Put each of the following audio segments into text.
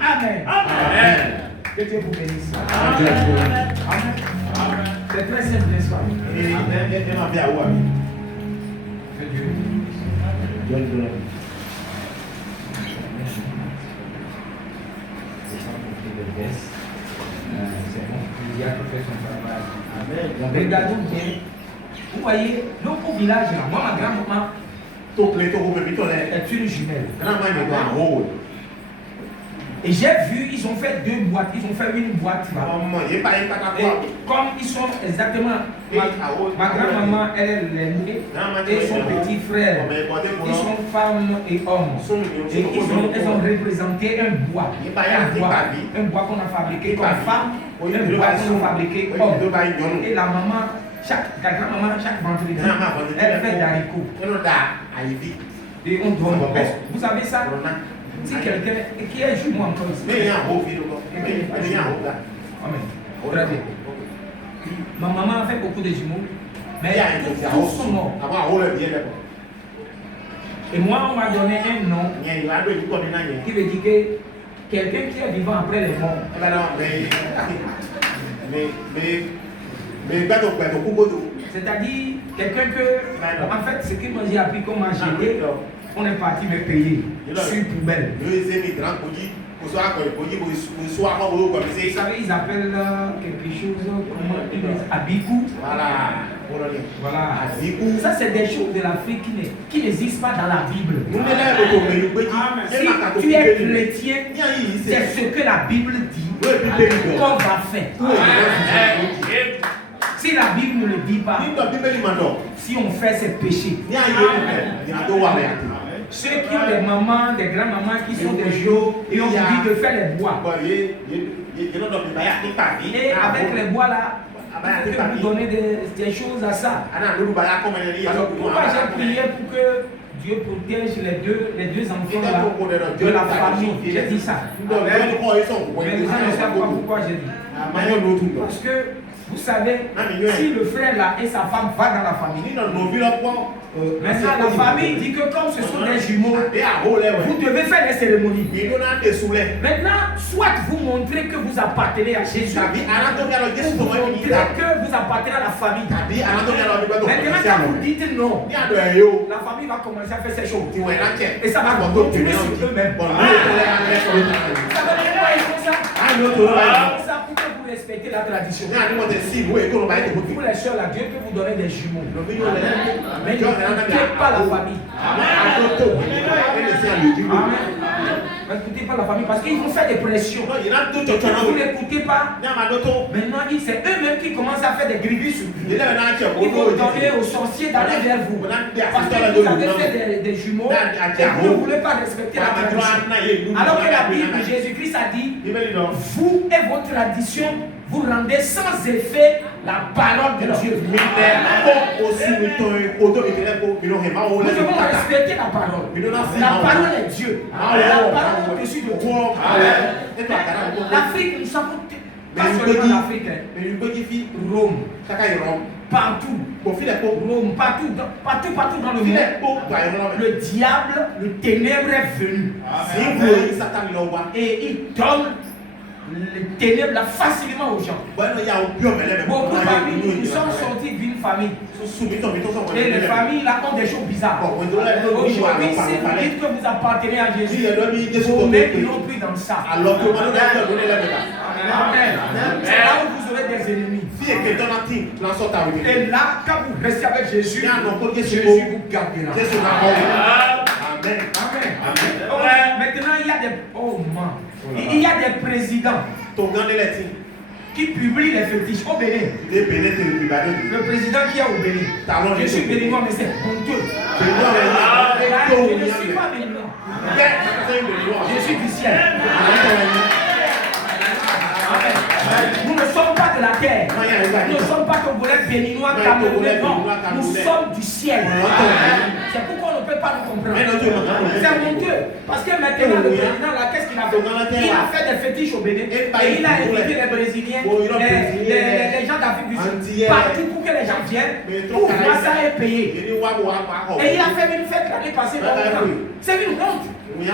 Amen. Amen. Que Dieu vous bénisse. Amen. Amen. C'est très simple, n'est-ce pas? Que Dieu vous bénisse. C'est bon, il y a qui fait son travail. Amen. Regardons bien. Vous voyez, notre village là, moi ma grand-maman est une jumelle. Et j'ai vu, ils ont fait 2 boîtes, ils ont fait une boîte là. Et comme ils sont exactement, ma grand-maman elle est l'aînée et son petit frère, ils sont femmes et hommes. Et ils ont représenté un bois qu'on a fabriqué comme femme, un bois qu'on a fabriqué homme. Et la maman, la grand-maman, chaque vendredi, elle fait d'haricots. Et on donne. Vous savez ça? Si quelqu'un qui est jumeau encore ici. Amen. Très bien. Ma maman a fait beaucoup de jumeaux. Mais tous sont morts. Et moi, on m'a donné un nom qui veut dire que quelqu'un qui est vivant après les morts. C'est-à-dire quelqu'un que, en fait, ce que moi j'ai appris qu'on m'a jeté, on est parti me payer sur poubelle. Vous savez, ils appellent quelque chose comme Abikou. Voilà. Ça, c'est des choses de l'Afrique qui n'existent pas dans la Bible. Si tu es chrétien, c'est ce que la Bible dit qu'on va faire. Si la Bible ne le dit pas, si on fait, c'est péché. Ceux qui ont des mamans, des grands-mamans qui sont des géos et ont dit de faire les bois. Et avec les bois là, vous donnez des choses à ça. Alors pourquoi j'ai prié pour que Dieu protège les deux enfants là, de la famille? J'ai dit ça. Mais les gens ne savent pas pourquoi j'ai dit. Parce que vous savez, si le frère là et sa femme vont dans la famille, maintenant la famille dit que comme ce sont des jumeaux, vous devez faire les cérémonies. Maintenant, soit vous montrez que vous appartenez à Jésus, ou vous montrez que vous appartenez à la famille. Maintenant, quand vous dites non, la famille va commencer à faire ces choses. Et ça va continuer sur eux-mêmes. Ça va dire quoi, ils font ça? Ça pour que vous respectez la tradition. Pour les soeurs, là, Dieu peut vous donner des jumeaux. Mais ne quittez pas la famille. Amen. Ne quittez pas la famille parce qu'ils vont faire des pressions. Vous n'écoutez pas. Maintenant, c'est eux-mêmes qui commencent à faire des grivis sur vous. Ils vont donner aux sorciers d'aller vers vous. Parce que vous avez fait des jumeaux et vous ne voulez pas respecter la tradition. Alors que la Bible, Jésus-Christ a dit, vous et vos traditions, vous rendez sans effet la parole de Dieu. Nous devons respecter la parole. La parole est Dieu. La parole est au-dessus de tout. L'Afrique, nous savons pas seulement l'Afrique. Rome. Partout. Rome, partout dans le monde. Le diable, le ténèbre est venu. Et il donne les ténèbres là facilement aux gens. Beaucoup parmi nous sommes sortis d'une famille. Et les familles là ont des choses bizarres. Aujourd'hui, si vous dites que vous appartenez à Jésus, vous-même ils l'ont pris dans ça. Amen. C'est là où vous aurez des ennemis. Et là, quand vous restez avec Jésus, Jésus vous gardera. Amen. Maintenant, il y a des... Oh man. Il y a des présidents qui publient les fétiches au Bénin. Le président qui est au Bénin. Je suis béninois, mais c'est honteux. Je ne suis pas béninois. Je suis du ciel. Nous ne sommes pas de la terre. Nous ne sommes pas congolais, béninois, camerounais. Non, nous sommes du ciel. C'est pourquoi on ne peut pas nous comprendre. C'est honteux. Parce que maintenant, le président, là, qu'est-ce qu'il a fait? Il a fait des fétiches au Bénin. Et il a invité les Brésiliens, les gens d'Afrique du Sud, partout pour que les gens viennent, pour voir ça et payer. Et il a fait une fête l'année passée. C'est une honte. Vous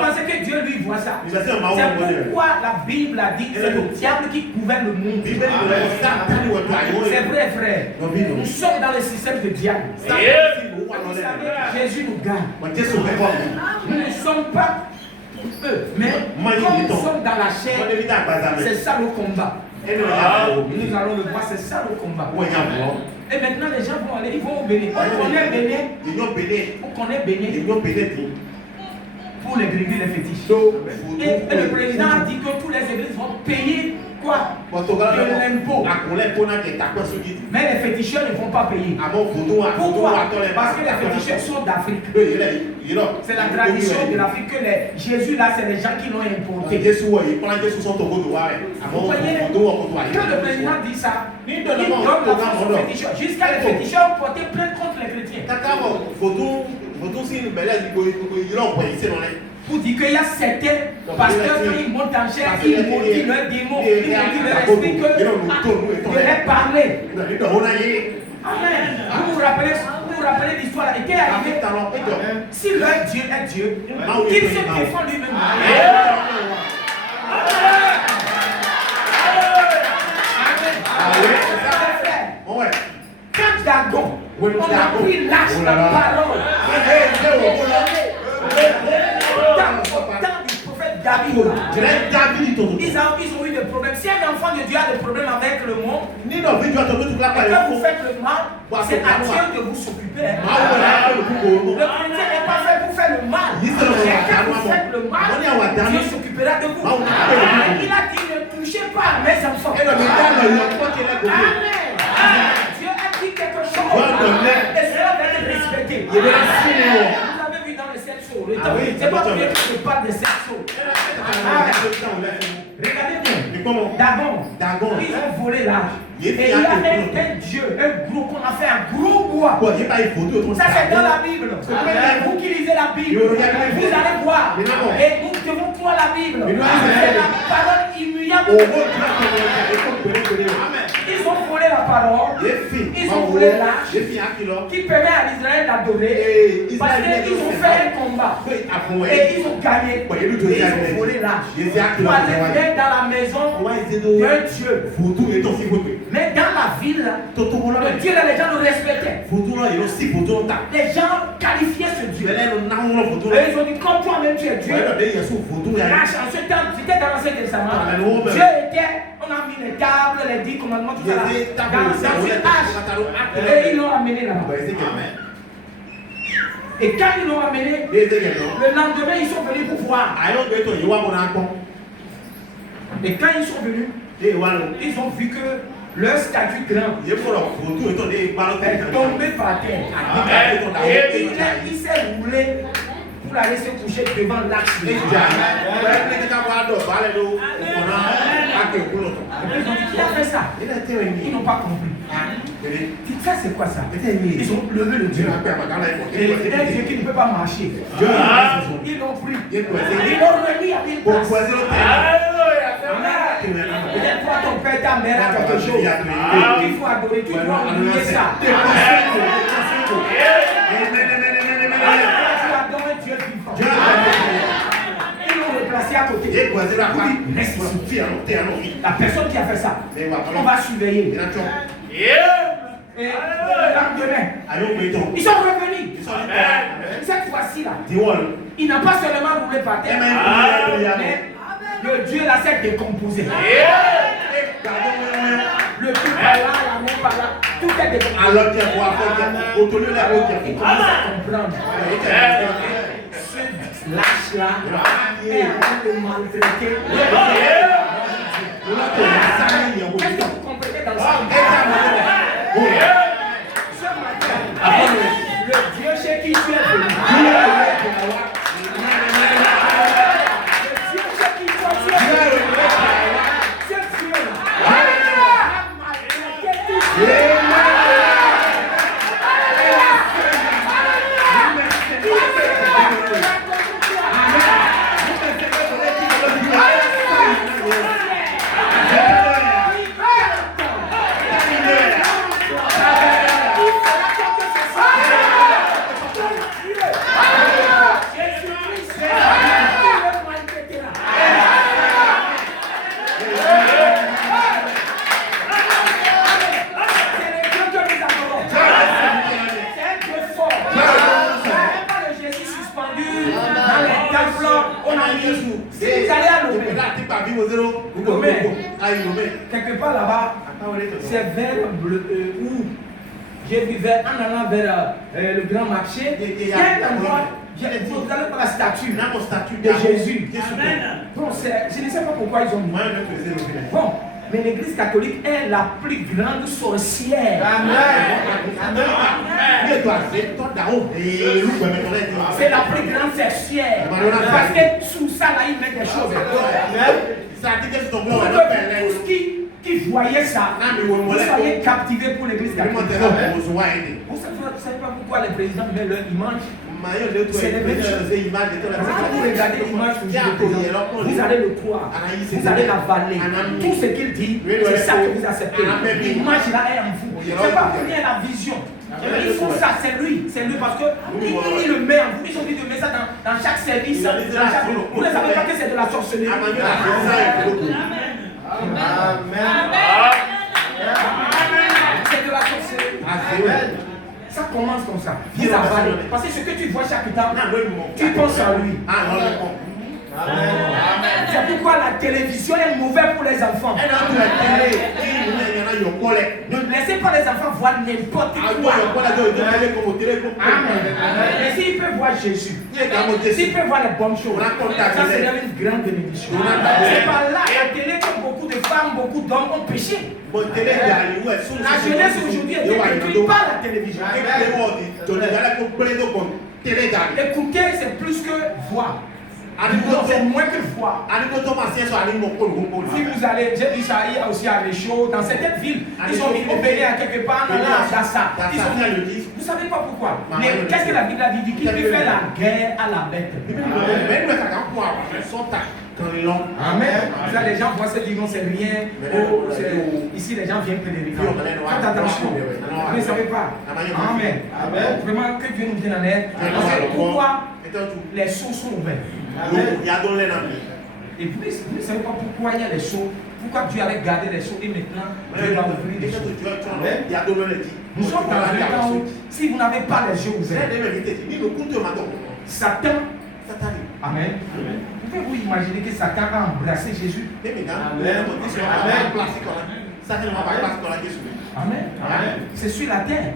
pensez que Dieu lui vois ça. C'est pourquoi la Bible a dit que c'est le diable qui gouverne le monde. C'est vrai, frère. Nous sommes dans le système de diable. Vous savez, Jésus nous gagne. Nous ne sommes pas eux, mais comme nous sommes dans la chair, c'est ça le combat. Nous allons le voir, c'est ça le combat. Et maintenant les gens vont aller, ils vont au Bénin. On connaît Bénin. Pour les gris les fétiches. Et le président a dit que tous les églises vont payer quoi? De l'impôt. Mais les féticheurs ne vont pas payer. Pourquoi? Parce que les féticheurs sont d'Afrique. C'est la tradition de l'Afrique que Jésus là, c'est les gens qui l'ont importé. Vous voyez, quand le président dit ça, il donne la force aux féticheurs. Jusqu'à les féticheurs ont porté plainte contre les chrétiens. Pour dire qu'il y a certains pasteurs qui montent en chair, qui maudissent leurs démons, qui maudissent leur esprit, que de les parler. Amen. Vous vous rappelez l'histoire là, qui est arrivé. Si leur Dieu est Dieu, qu'il se défend lui-même. Quand Dagon, on a pris lâche la parole. Dans du prophète David, ils ont eu des problèmes. Si un enfant de Dieu a des problèmes avec le monde, et quand vous faites le mal, c'est à Dieu de vous s'occuper. Le chrétien n'est pas fait pour faire le mal. Et quand vous faites le mal, Dieu s'occupera de vous. Il a dit ne touchez pas à mes enfants. Amen. Dieu a dit quelque chose. Et cela va être respecté. Vous avez vu dans les 7 sauts. C'est pas pour que je parle des 7 sauts. Regardez bien. Dagon, ils ont volé l'âge. Et il y a un dieu, un gros, qu'on a fait un gros bois. Ça c'est dans la Bible. Vous qui lisez la Bible, vous allez voir. Et nous devons croire la Bible. C'est la parole immuable. Ils ont volé la parole. Ils ont volé l'âge qui permet à Israël d'adorer. Parce qu'ils ont fait un combat. Et ils ont gagné. Et ils ont volé l'âge. Pour aller dans la maison d'un Dieu. Mais dans la ville, le Dieu là, les gens le respectaient. Les gens qualifiaient ce Dieu. Et ils ont dit, comme toi-même tu es Dieu. En ce temps, c'était dans l'Ancien Testament. Dieu était, on a mis les tables, les 10 commandements, tout ça là, dans une hache. Et ils l'ont amené là-bas. Et quand ils l'ont amené, le lendemain, ils sont venus pour voir. Et quand ils sont venus, ils ont vu que leur statue grande est tombée par terre. Et il s'est roulé pour aller se coucher devant l'axe. Ils ont dit, qui a fait ça? Ils n'ont pas compris. Ça c'est quoi ça? Ils ont levé le Dieu. Et un Dieu qui ne peut pas marcher. Ils l'ont pris. Ils l'ont remis à une place. Peut-être toi, ton père, ta mère a quelque chose. Il faut adorer, tu dois oublier ça. Tu adores Dieu vivant. Ils l'ont replacé à côté. Reste ici. La personne qui a fait ça, on va surveiller. Et le lendemain, ils sont revenus. Cette fois-ci là, il n'a pas seulement roulé par terre, mais le Dieu là s'est décomposé. Le tout par là, la main par là, tout est décomposé. Alors il commence à comprendre. Ce lâche là est en train de maltraiter. Qu'est-ce que vous comprenez dans ça? Ce matin, le Dieu chez qui tu es venu, temple, on a mis. Si vous allez à Lomé, quelque part là-bas, c'est vers où j'ai vu vers, en allant vers le grand marché, il y a un endroit, vous allez voir la statue de Jésus. Bon, je ne sais pas pourquoi ils ont mis. Bon, mais l'église catholique est la plus grande sorcière. C'est la plus grande sorcière. Parce que sous ça, là, ils mettent des choses. Tout ce qui voyait ça, vous soyez captivés pour l'église catholique. Vous ne savez pas pourquoi les présidents mettent leur image. C'est les mêmes choses. Quand vous regardez l'image que vous allez le croire, vous allez l'avaler. Tout ce qu'il dit, c'est ça que vous acceptez. L'image là est en vous. C'est pas pour rien la vision. Ils font ça, c'est lui parce que il le met en vous. Ils ont dit de mettre ça dans chaque service. Vous ne savez pas que c'est de la sorcellerie. Amen. C'est de la sorcellerie. Ça commence comme ça. Vous avalez. Parce que ce que tu vois chaque temps, tu penses à lui. C'est pourquoi la télévision est mauvaise pour les enfants. Ne laissez pas les enfants voir n'importe quoi. Mais s'ils peuvent voir Jésus, s'ils peuvent voir les bonnes choses, ça c'est une grande bénédiction. C'est par là, la télé, que beaucoup de femmes, beaucoup d'hommes ont péché. La jeunesse aujourd'hui est détruite par la télévision. Écouter, c'est plus que voir. C'est moins que voir. Si vous allez, j'ai dit ça hier aussi à Réchaud, dans certaines villes, ils ont mis opéré à quelque part dans Dassa. Vous savez pas pourquoi. Mais qu'est-ce que la Bible a dit? Qu'il peut faire la guerre à la bête. Amen. Là, les gens voient ce qu'ils disent, c'est rien. Ici, les gens viennent plaider. Faites attention. Vous ne savez pas. Amen. Vraiment, que Dieu nous vienne en aide. Pourquoi les sceaux sont ouverts? Et vous ne savez pas pourquoi il y a les sceaux. Pourquoi Dieu avait gardé les sceaux et maintenant Dieu va ouvrir les sceaux. Nous sommes dans un temps où, si vous n'avez pas les yeux ouverts, Satan. Amen. Pouvez-vous imaginer que Satan a embrassé Jésus? Amen. C'est sur la terre.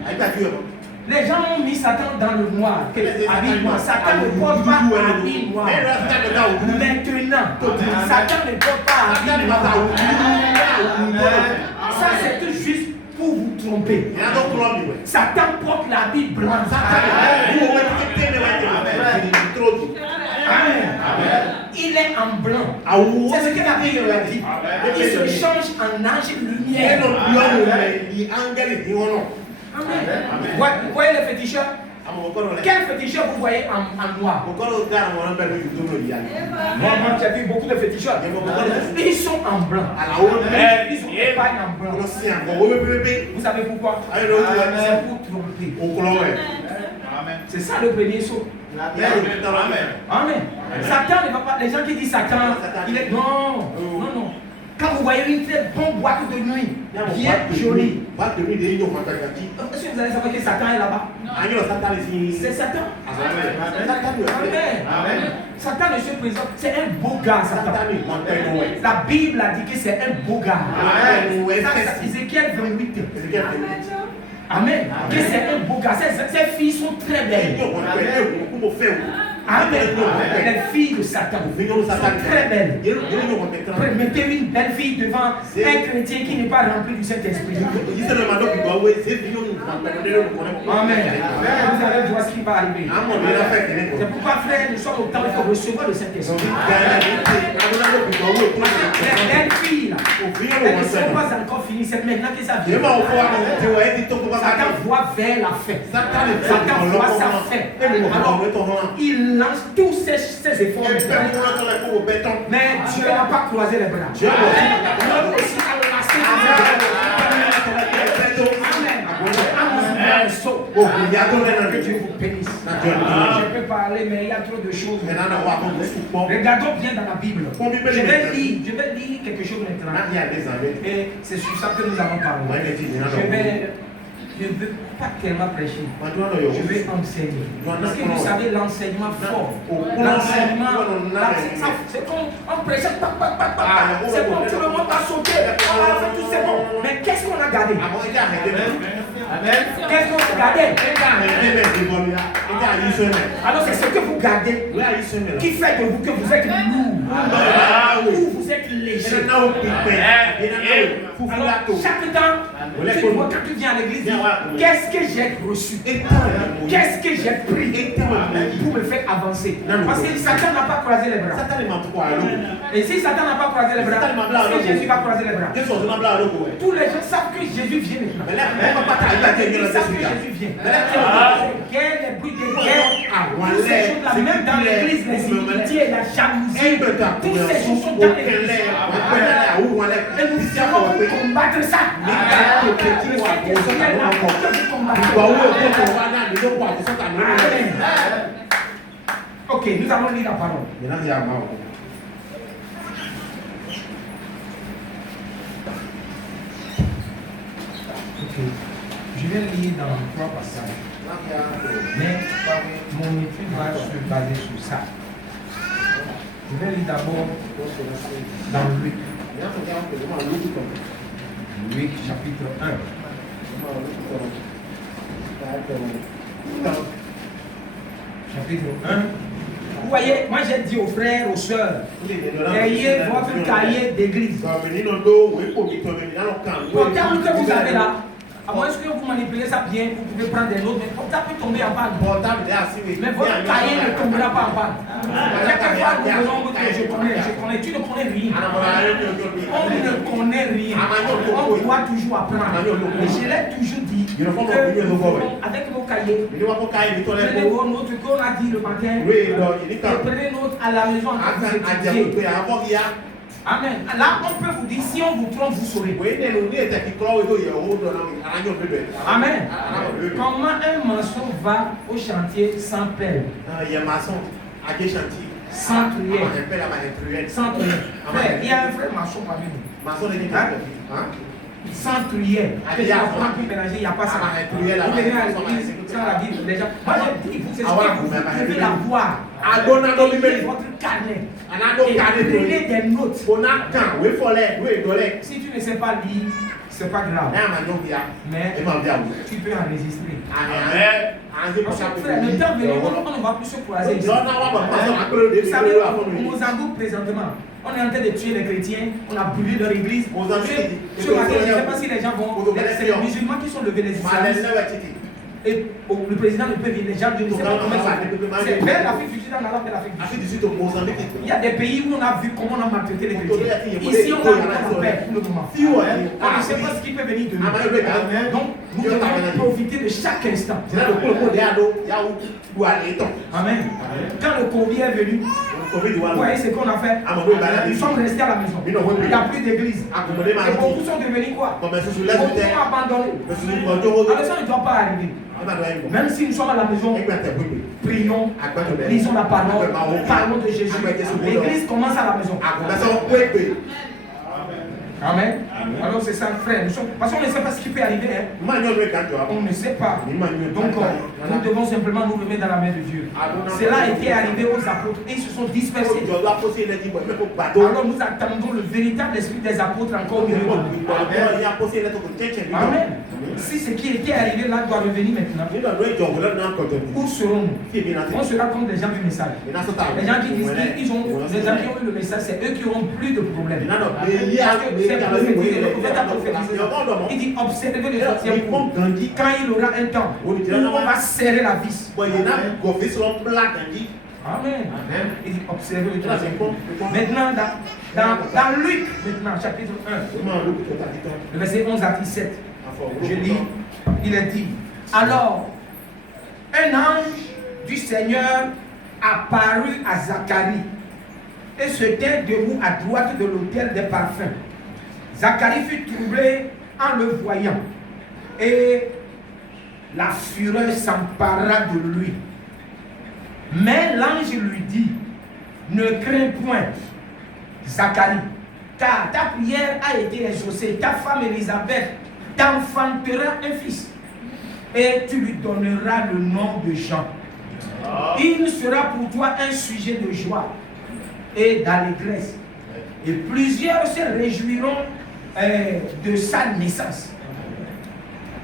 Les gens ont mis Satan dans le noir, habit noir. Satan ne porte pas habit noir. Maintenant, Satan ne porte pas habit noir. Ça, c'est tout juste pour vous tromper. Satan porte l'habit blanc. Amen. Il est en blanc. C'est ce que la Bible a dit. Il se change en ange lumière. Amen. Vous voyez les féticheurs? Quel féticheur vous voyez en noir? Moi, j'ai vu beaucoup de féticheurs. Ils sont en blanc. Ils ont des pailles en blanc. Vous savez pourquoi? C'est pour tromper. C'est ça le premier saut. Amen. Satan ne va pas. Les gens qui disent Satan, il est. Non. Quand vous voyez une très bonne boîte de nuit, bien jolie, est-ce que vous allez savoir que Satan est là-bas? C'est Satan. Amen. Satan ne se présente, c'est un beau gars, Satan. La Bible a dit que c'est un beau gars. C'est Ézéchiel 28. Amen. Que c'est un beau gars. Ces filles sont très belles. Amen. Les filles de Satan sont très belles. Mettez une belle fille devant un chrétien qui n'est pas rempli du Saint-Esprit. Amen. Vous allez voir ce qui va arriver. C'est pourquoi, frère, nous sommes au temps où il faut recevoir le Saint-Esprit. Les belles filles, là, elles ne sont pas encore finies. C'est maintenant que ça vient. Satan voit vers la fin. Satan voit sa fin. Alors, il lance tous ses efforts. Mais Dieu n'a pas croisé les bras. Dieu aussi a lancé les bras. Que Dieu vous bénisse. Je peux parler, mais il y a trop de choses. Regardons bien dans la Bible. Je vais lire quelque chose maintenant. Et c'est sur ça que nous allons parler. je ne veux pas tellement prêcher. Je vais enseigner. Parce que vous savez, l'enseignement fort. L'enseignement, c'est comme on prêchait, c'est bon, tout le monde va sauter. Tout c'est bon. Mais qu'est-ce qu'on a gardé? Qu'est-ce qu'on a gardé? Alors c'est ce que vous gardez qui fait de vous que vous êtes lourd. Ou vous êtes léger. Alors chaque temps, quand tu viens à l'église, qu'est-ce que j'ai reçu? Qu'est-ce que j'ai pris pour me faire avancer? Parce que Satan n'a pas croisé les bras. Et si Satan n'a pas croisé les bras, est-ce que Jésus va croiser les bras? Tous les gens savent que Jésus vient maintenant. Ils savent que Jésus vient. Guerre, les bruits de guerre, toutes ces choses-là, même dans l'église, les inimitiés, la jalousie, toutes ces choses sont dans l'église. Et nous devons combattre ça. Ok, nous allons lire la parole. Ok, je vais lire dans 3 passages. Mais mon étude va se baser sur ça. Je vais lire d'abord dans Luc. Luc chapitre 1. Chapitre 1. Vous voyez, moi j'ai dit aux frères, aux sœurs, ayez votre cahier d'église. Portable que vous avez là, à moins que vous manipulez ça bien, vous pouvez prendre des notes, mais portable peut tomber en panne. Mais votre cahier ne tombera pas en panne. Quelquefois, nous disons que je connais, tu ne connais rien. On ne connaît rien. On doit toujours apprendre. Et je l'ai toujours dit que avec nos cahiers, prenez vos notes qu'on a dit le matin, et prenez notes à la maison quand vous étudiez. Amen. Là, on peut vous dire, si on vous trompe, vous saurez. Amen. Comment un maçon va au chantier sans pelle? Sans truelle. Sans truelle. Il y a un frère maçon parmi nous. Sans truelle. Il n'y a pas ça. Vous venez à l'église sans la Bible, les gens. Moi, je dis, vous devez la voir. Ayez votre carnet. Et prenez des notes. Si tu ne sais pas lire, c'est pas grave. Mais tu peux enregistrer. Frère, le temps venu, on ne va plus se croiser ici. Vous savez, au Mozambique présentement, on est en train de tuer les chrétiens, on a brûlé leur église. Ce matin, je ne sais pas si les gens vont. C'est les musulmans qui sont levés, les islamistes. Et le président ne peut venir, les gens ne savent pas comment c'est vers l'Afrique du Sud, en allant vers l'Afrique du Sud. Il y a des pays où on a vu comment on a maltraité les chrétiens. Ici, on a la paix pour le moment. On ne sait pas ce qui peut venir de nous. Donc, nous devons profiter de chaque instant. Amen. Quand le Covid est venu, vous voyez ce qu'on a fait? Nous sommes restés à la maison. Il n'y a plus d'église. Et beaucoup sont devenus quoi? Beaucoup sont abandonnés. Alors ça ne doit pas arriver. Même si nous sommes à la maison, prions, lisons la parole, parlons de Jésus. L'église commence à la maison. Amen. Alors c'est ça, frère. Parce qu'on ne sait pas ce qui peut arriver. Hein. On ne sait pas. Donc nous devons simplement nous remettre dans la main de Dieu. Cela a été arrivé aux apôtres et ils se sont dispersés. Alors nous attendons le véritable esprit des apôtres encore au milieu de nous. Amen. Si ce qui était arrivé là doit revenir maintenant, où serons-nous? On sera comme des gens du message. Les gens qui disent qu'ils ont, les gens qui ont eu le message, c'est eux qui auront plus de problèmes. Il dit observez le troisième coup. Quand il aura un temps où on va serrer la vis. Amen. Il dit observez le troisième coup. Maintenant, dans Luc, maintenant, chapitre 1, le verset 11 à 17, je lis, il est dit, alors, un ange du Seigneur apparut à Zacharie et se tint debout à droite de l'autel des parfums. Zacharie fut troublé en le voyant et la fureur s'empara de lui. Mais l'ange lui dit, ne crains point, Zacharie, car ta prière a été exaucée. Ta femme Élisabeth t'enfantera un fils et tu lui donneras le nom de Jean. Il sera pour toi un sujet de joie et d'allégresse. Et plusieurs se réjouiront de sa naissance.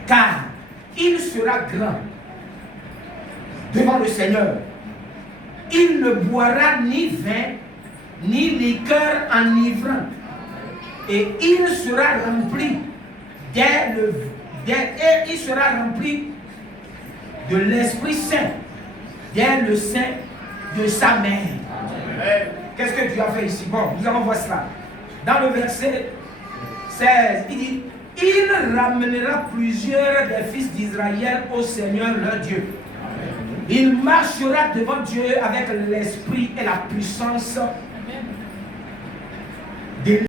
Car il sera grand devant le Seigneur. Il ne boira ni vin, ni liqueur enivrant. Et il sera rempli il sera rempli de l'Esprit Saint dès le sein de sa mère. Qu'est-ce que Dieu a fait ici? Bon, nous allons voir cela. Dans le verset 16, il dit: il ramènera plusieurs des fils d'Israël au Seigneur leur Dieu. Il marchera devant Dieu avec l'esprit et la puissance